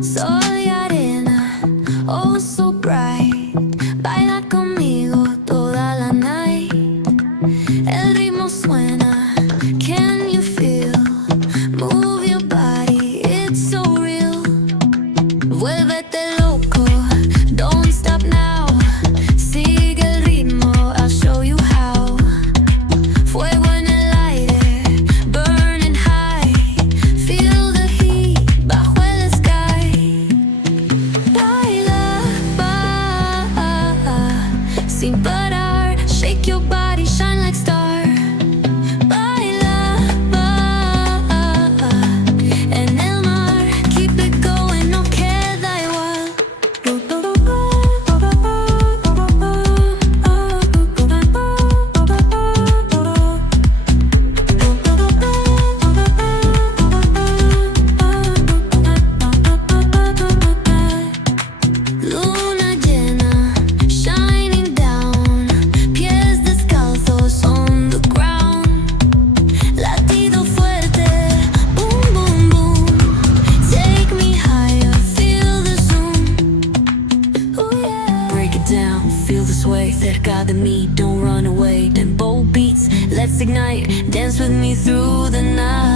Sol y arena, oh so bright. Baila conmigo toda la night. El ritmo suena, can you feel? Move your body, it's so real. Vuélvete loco, don't stop now. Sigue el ritmo, I'll show you how. Fuego en el aire, burning high. Feel the heat bajo el sky. Baila, sin parar. Shake your body, shine like star. Baila, en el mar. Keep it going, no queda igual. Luna llena, shining down. Pies descalzos on the ground. Latido fuerte, boom, boom, boom. Take me higher, feel the zoom. Ooh, yeah. Break it down, feel the sway. Cerca de mí, don't run away. Tempo beats, let's ignite. Dance with me through the night.